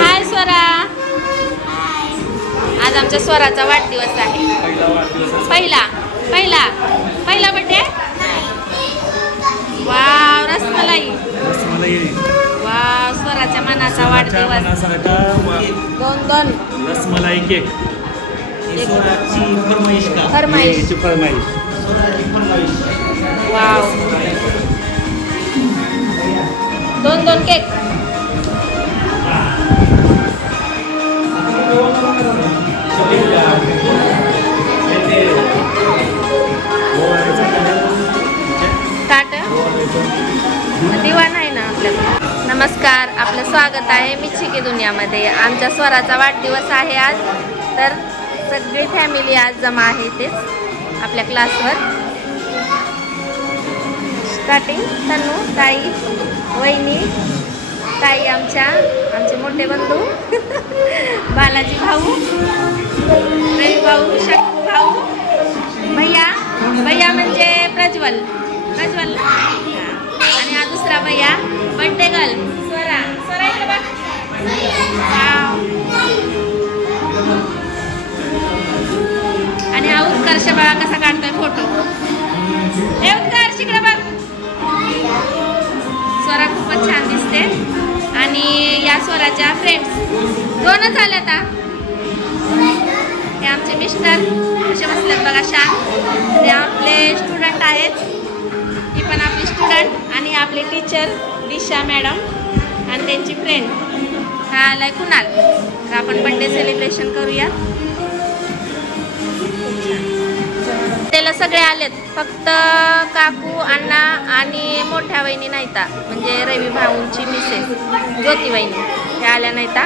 हाय स्वरा. आज आमच्या स्वराचा वाढदिवस आहे. पहिला पहिला पहिला बर्थडे. वाव, रसमलाई. वाव, स्वराच्या मनाचा वाढदिवस. दोन रसमलाई केक. फरमाईश. वाव, दोन केक. दिवाण आहे ना आपल्याकडे. नमस्कार, आपलं स्वागत आहे मिच्छी की दुनियामध्ये. आमच्या स्वराचा वाढदिवस आहे आज, तर सगळी फॅमिली आज जमा आहे तेच आपल्या क्लासवर. स्टार्टिंग तन्नू, ताई, वहिनी, ताई आमचे मोठे बंधू, बालाजी भाऊ, रवी भाऊ, शक्कू भाऊ, भैया म्हणजे प्रज्वल ना. आणि हा दुसरा भैया बर्थडे गर्ल स्वरा इकडे बघ. आणि हा उत्कर्ष बघा कसा काढतोय फोटो. हे उत्कर्ष इकडे बघ. स्वरा खूपच छान दिसते. आणि या स्वराच्या फ्रेंड्स दोनच आल्या आता. हे आमचे मिस्टर कसे बसलेत बघा शांत. ते आपले स्टुडंट आहेत. ही पण आपली स्टुडंट आणि आपले टीचर दिशा मॅडम आणि त्यांची फ्रेंड. हा आलाय कुणाल. तर आपण बर्थडे सेलिब्रेशन करूया. त्याला सगळे आलेत, फक्त काकू, अण्णा आणि मोठ्या वहिनी नाहीता, म्हणजे रवी भाऊंची मिसेस ज्योती वहिनी त्या आल्या नाहीता.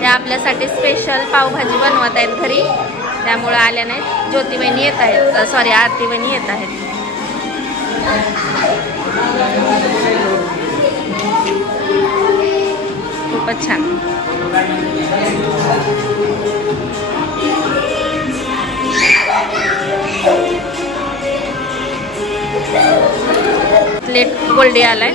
त्या आपल्यासाठी स्पेशल पावभाजी बनवत आहेत घरी, त्यामुळं आल्या नाहीत. ज्योती वहिनी येत आहेत, सॉरी आरती वहिनी येत आहेत. खूपच छान. प्लेट गोल्डी आलाय.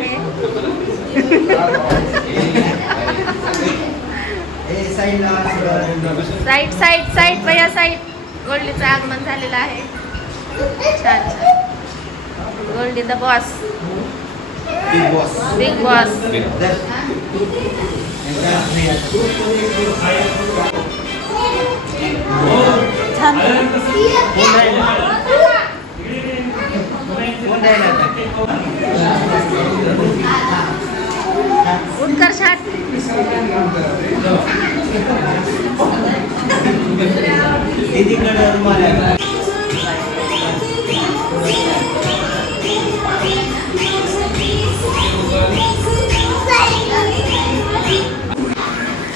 आहे. साईड साईड साईड भैया साईड. गोल्डीचं आगमन झालेलं आहे. छान छान. Goldie the boss. Big boss. Utkarsh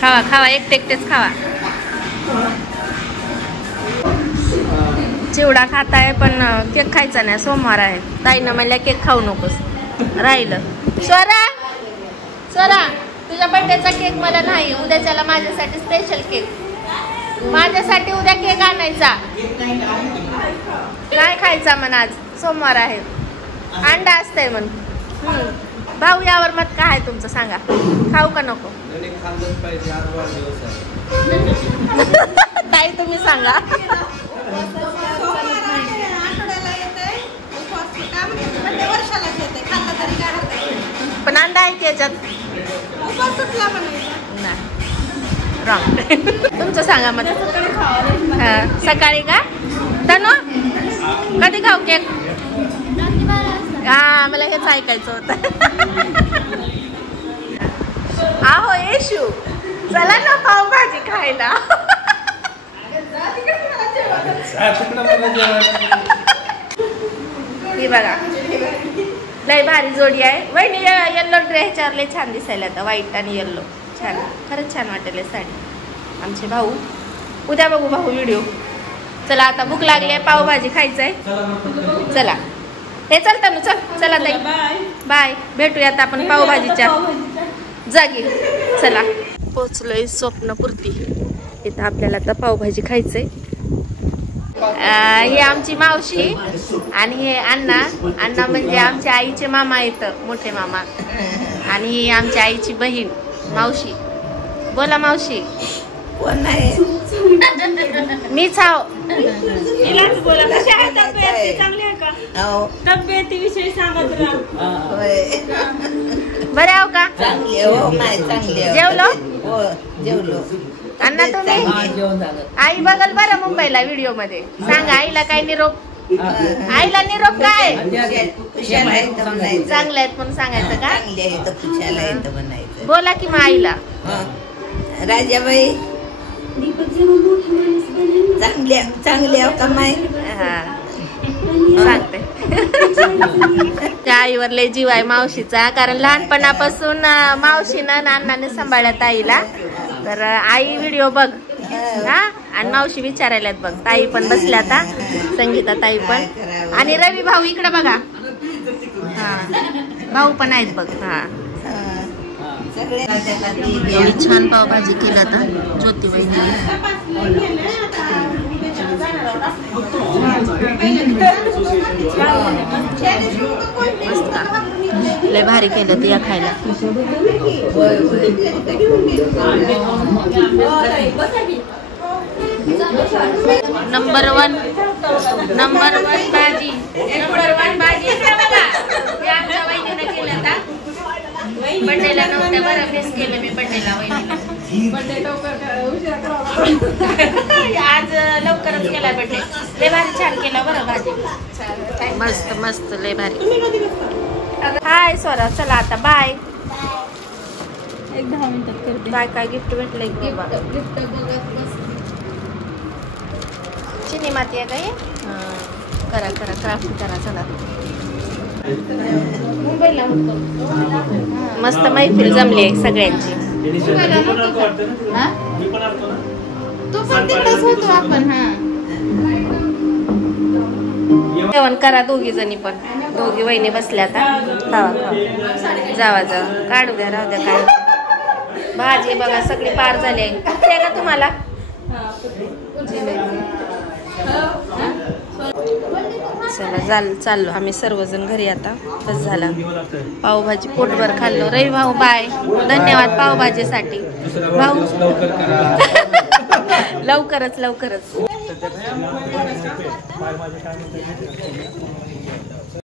खावा खावा एकटेच खावा. चिवडा खाताय पण केक खायचा नाही. सोमवार आहे. ताईनं म्हणल्या केक खाऊ नकोस. राहिलं. स्वरा स्वरा तुझ्या बर्थडेचा केक मला नाही. उद्याच्याला माझ्यासाठी स्पेशल केक. माझ्यासाठी उद्या केक आणायचा. नाही खायचा म्हण. आज सोमवार आहे. अंडा असतंय म्हण. भाऊ यावर मत काय आहे तुमचं सांगा. खाऊ का नको. ताई तुम्ही सांगा. पण अंडा आहे की याच्यात. रॉंग. तुमचं सांगा मग. सकाळी का तनु कधी खाऊ केक. हा मला हेच ऐकायचं होतं. आहो येशू चला ना पावभाजी खायला. ही बघा लय भारी जोडी आहे. वहिनी येल्लो ड्रेसच्यावर लय छान दिसायला आता. व्हाईट आणि येल्लो छान. खरंच छान वाटेल साडी. आमचे भाऊ उद्या बघू भाऊ व्हिडिओ. चला आता भूक लागली आहे. पावभाजी खायचंय. चला हे चलता ना. चल चला ताई बाय. भेटूयात आपण पावभाजीच्या जागी. चला पोचलोय स्वप्नपूर्ती. इथं आपल्याला आता पावभाजी खायचंय. ही आमची मावशी आणि हे अण्णा. अण्णा म्हणजे आमच्या आईचे मामा येतं. मोठे मामा. आणि ही आमच्या आईची बहीण मावशी. बोला मावशी. कोण आहे. मीच हाव. बोला कशी आहे तब्येत. चांगली आहे का. तब्येतीविषयी सांगा तुला. बरे आहो का. चांगली हो. नाही चांगली. जेवलो. हो जेवलो. अण्णा तुम्ही. आई बघल बरं मुंबईला व्हिडिओ मध्ये. सांगा आईला काय निरोप. आईला निरोप काय. चांगले आहेत म्हणून सांगायचं का. चांगली आहे तर खुशाल आहे तर म्हणायचं. बोला की मग आईला. राजाबाई चांगल्या चांगल्या का माय. सांगते. त्या आईवर लय जीव आहे मावशीचा. कारण लहानपणापासून मावशीनं नानाने सांभाळल्यात आईला. तर आई व्हिडिओ बघ. हा आणि मावशी विचारायला बघ. ताई पण बसल्या आता. संगीता ताई पण. आणि रवी भाऊ इकडे बघा. हा भाऊ पण आहेत बघ. हा एवढी छान पावभाजी केली आता ज्योतिबाईने. मस्त का. लय भारी केलं ते या खायला. नंबर वन भाजी. नंबर वन भाजी. आमच्या वहिनीने केलं आता. बड्डेला नव्हत्या बरं मिस केलं मी बड्डेला वहिनीला. आज लवकरच केला बड्डे. लय भारी छान केला बरं भाजी. मस्त मस्त लय भारी. हाय स्वरा चला आता बाय. एक 10 मिनिटात करते. काय काय गिफ्ट भेटलंय. गिफ्ट चिनी माती आहे काय. करा करा क्राफ्ट करा. चला मुंबईला होतो. मस्त मैफिल जमली आहे सगळ्यांची. तो पण तिकडेच होतो आपण. जेवण करा दोघी जणी पण. दोघी वहिनी बसल्या आता. जावा जावा काढू द्या राहू द्या. काय भाजी बघा सगळी पार झाली आहे. कुठे का तुम्हाला. जिलेबी चला चाललो आम्ही सर्वजण घरी आता. बस झाला पावभाजी पोटभर खाल्लो. रवी भाऊ बाय, धन्यवाद पावभाजीसाठी भाऊ. लवकरच.